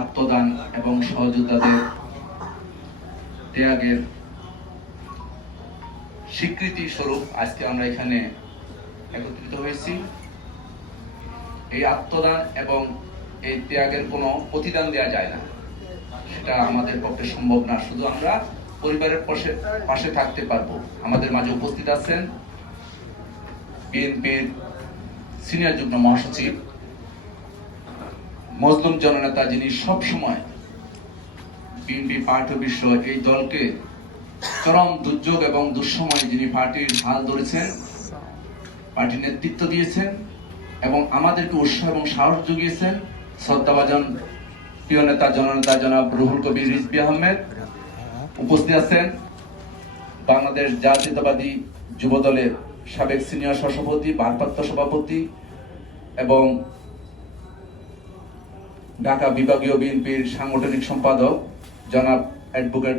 আত্মদান এবং সহযোদ্ধাদের ত্যাগের স্বীকৃতি স্বরূপ আজকে আমরা এখানে একত্রিত হয়েছি। এই আত্মদান এবং এই ত্যাগের কোনো প্রতিদান দেওয়া যায় না। সেটা আমাদের পক্ষে সম্ভব না। শুধু আমরা পরিবারের পাশে পাশে থাকতে পারব। আমাদের মাঝে উপস্থিত আছেন বিএনপির সিনিয়র যুগ্ম মহাসচিব মজলুম জননেতা যিনি সব সময় বিএনপি পার্টি বিশ্ব এই দলকে চরম দুর্যোগ এবং দুঃসময়ে যিনি পার্টির হাল ধরেছেন, পার্টির নেতৃত্ব দিয়েছেন এবং আমাদেরকে উৎসাহ এবং সাহস জুগিয়েছেন, শ্রদ্ধাভাজন প্রিয় নেতা জননেতা জনাব রুহুল কবির রিজবি আহমেদ উপস্থিত আছেন। বাংলাদেশ জাতীয়তাবাদী যুব দলের সাবেক সিনিয়র সভাপতি, ভারপ্রাপ্ত সভাপতি এবং ঢাকা বিভাগীয় বিএনপির সাংগঠনিক সম্পাদক জনাব অ্যাডভোকেট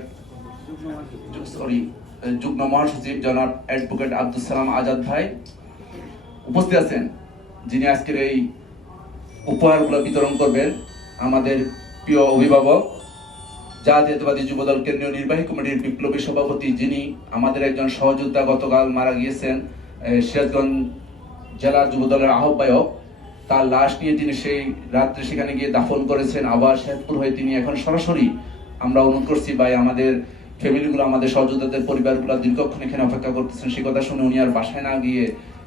সরি, যুগ্ম মহাসচিব জনাব অ্যাডভোকেট আব্দুল সালাম আজাদ ভাই উপস্থিত আছেন, যিনি আজকের এই উপহারগুলো বিতরণ করবেন আমাদের প্রিয় অভিভাবক, জাতীয়তাবাদী যুবদল কেন্দ্রীয় নির্বাহী কমিটির বিপ্লবী সভাপতি যিনি আমাদের একজন সহযোদ্ধা গতকাল মারা গিয়েছেন সিরাজগঞ্জ জেলা যুবদলের আহ্বায়ক। তার লাশ নিয়ে তিনি সেই রাত্রে সেখানে গিয়ে দাফন করেছেন। আবার শেরপুর হয়ে তিনি এখন সরাসরি আমরা অনুরোধ করছি ভাই, আমাদের ফ্যামিলিগুলো, আমাদের সহযোদ্ধাদের পরিবারগুলো দীর্ঘক্ষণ এখানে অপেক্ষা করতেছেন। সেই কথা শুনে উনি আর বাসায় না গিয়ে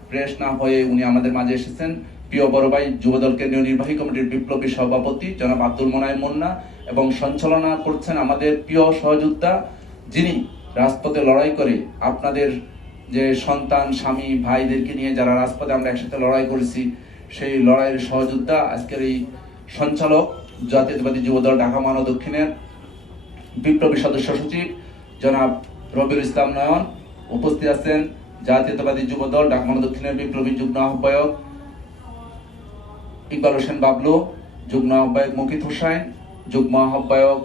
ফ্রেশ না হয়ে উনি আমাদের মাঝে এসেছেন। প্রিয় বড় ভাই যুবদল কেন্দ্রীয় নির্বাহী কমিটির বিপ্লবী সভাপতি জনাব আব্দুল মোনায় মুন্না এবং সঞ্চালনা করছেন আমাদের প্রিয় সহযোদ্ধা, যিনি রাজপথে লড়াই করে আপনাদের যে সন্তান, স্বামী, ভাইদেরকে নিয়ে যারা রাজপথে আমরা একসাথে লড়াই করেছি সেই লড়াইয়ের সহযোদ্ধা আজকের এই সঞ্চালক জাতীয়তাবাদী যুবদল ঢাকা মহানগর দক্ষিণের বিপ্লবী সদস্য সচিব জনাব রবিউল ইসলাম নয়ন। উপস্থিত আছেন জাতীয়তাবাদী যুবদল ঢাকা মহানগর দক্ষিণের বিপ্লবী যুগ্ম আহ্বায়ক ইকবাল হোসেন বাবলু, যুগ্ম আহ্বায়ক মুকিত হোসাইন, যুগ্ম আহ্বায়ক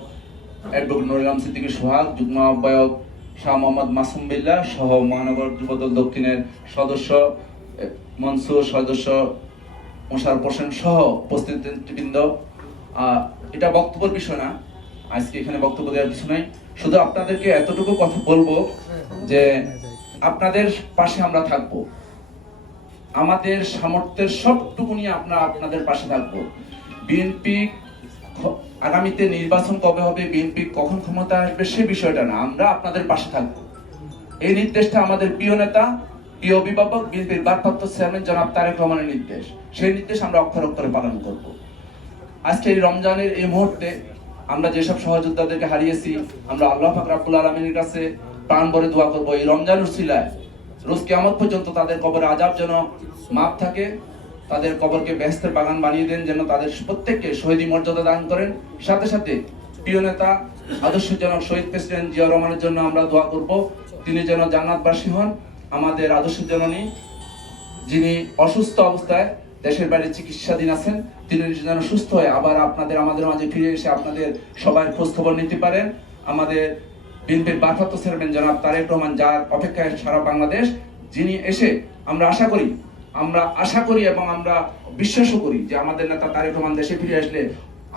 অ্যাডভোকেট নুরুল ইসলাম সিদ্দিকী সোহাগ, যুগ্ম আহ্বায়ক শাহ মোহাম্মদ মাসুম বিল্লাহ সহ মহানগর যুবদল দক্ষিণের সদস্য মনসুর সদস্য মোশার হোসেন সহ উপস্থিত নেতৃবৃন্দ। আহ, এটা বক্তব্যের বিষয় না। আজকে এখানে বক্তব্য দেওয়ার কিছু নাই। শুধু আপনাদেরকে এতটুকু কথা বলব যে আপনাদের পাশে আমরা থাকব। আমাদের সামর্থ্যের সবটুকু নিয়ে আমরা আপনাদের পাশে থাকব। বিএনপি আগামীতে নির্বাচন কবে হবে বিএনপি কখন ক্ষমতা আসবে সে বিষয়টা না। আমরা আপনাদের পাশে থাকব। এই নির্দেশটা আমাদের প্রিয় নেতা প্রিয় অভিভাবক বিএনপির ভারপ্রাপ্ত চেয়ারম্যান জনাব তারেক রহমানের নির্দেশ। সেই নির্দেশ আমরা অক্ষর অক্ষরে পালন করব। আজকে এই রমজানের এই মুহূর্তে আমরা যেসব সহযোদ্ধাদেরকে হারিয়েছি, আমরা আল্লাহ আলামিনের কাছে প্রাণ ভরে দোয়া করব। এই রমজান উসিলায় রোজ কিয়ামত পর্যন্ত তাদের কবরে আজাব যেন মাপ থাকে, তাদের কবরকে বেহেস্তের বাগান বানিয়ে দেন যেন তাদের প্রত্যেককে শহীদী মর্যাদা দান করেন। সাথে সাথে প্রিয় নেতা, আদর্শজনক শহীদ প্রেসিডেন্ট জিয়া রহমানের জন্য আমরা দোয়া করব। তিনি যেন জান্নাতবাসী হন। আমাদের আদর্শ জননী যিনি অসুস্থ অবস্থায় দেশের বাইরে চিকিৎসাধীন আছেন তিনি যেন সুস্থ হয়ে আবার আপনাদের আমাদের মাঝে ফিরে এসে আপনাদের সবার খোঁজ খবর নিতে পারেন। আমাদের বিএনপির ভারপ্রাপ্ত চেয়ারম্যান জনাব তারেক রহমান যার অপেক্ষায় সারা বাংলাদেশ যিনি এসে আমরা আশা করি আমরা আশা করি এবং আমরা বিশ্বাসও করি যে আমাদের নেতা তারেক রহমান দেশে ফিরে আসলে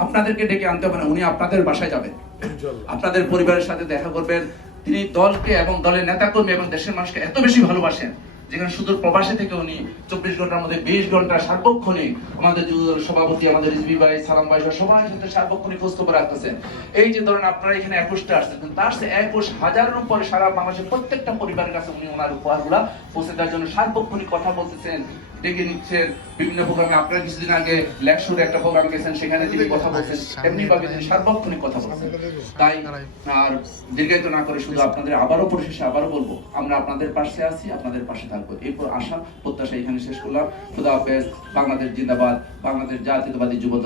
আপনাদেরকে ডেকে আনতে হবে না উনি আপনাদের বাসায় যাবেন। আপনাদের পরিবারের সাথে দেখা করবেন তিনি দলকে এবং দলের নেতাকর্মী এবং দেশের মানুষকে এত বেশি ভালোবাসেন, যেখানে সুদূর প্রবাসে থেকে উনি চব্বিশ ঘণ্টার মধ্যে বিশ ঘণ্টা সার্বক্ষণিক আমাদের সভাপতি, আমাদের রিজবি ভাই, সালাম ভাই সবাই সাথে সার্বক্ষণিক খোঁজ খবর রাখতেছেন এই যে ধরেন আপনারা এখানে একুশটা আসছেন তার সে একুশ হাজারের উপরে সারা বাংলাদেশের প্রত্যেকটা পরিবারের কাছে উনি ওনার উপহারগুলা পৌঁছে দেওয়ার জন্য সার্বক্ষণিক কথা বলতেছেন। ডেকে বিভিন্ন প্রোগ্রামে আপনারা কিছুদিন আগে একটা প্রোগ্রাম গেছেন, সেখানে তিনি কথা বলছেন। তিনি সার্বক্ষণিক কথা বলছেন। তাই, আর দীর্ঘায়িত না করে শুধু আপনাদের আবারও পরিশেষে আবারও বলব, আমরা আপনাদের পাশে আছি, আপনাদের পাশে থাকব। এরপর আশা, প্রত্যাশা এখানে শেষ করলাম। খুদা হাফেজ, বাংলাদেশ জিন্দাবাদ, বাংলাদেশ জাতীয়তাবাদী যুবদল।